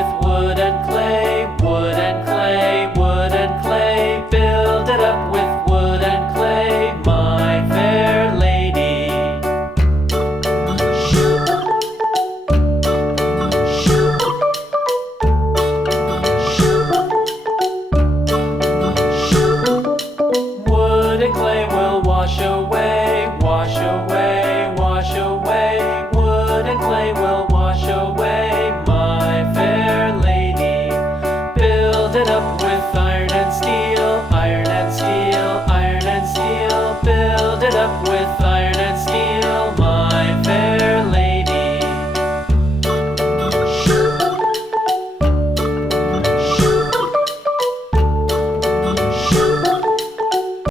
with wood and clay, wood and clay, wood and clay. Build it up with wood and clay, my fair lady. Wood and clay will wash away, wash away, wash away. Wood and clay will wash away, my fair lady. Build it up with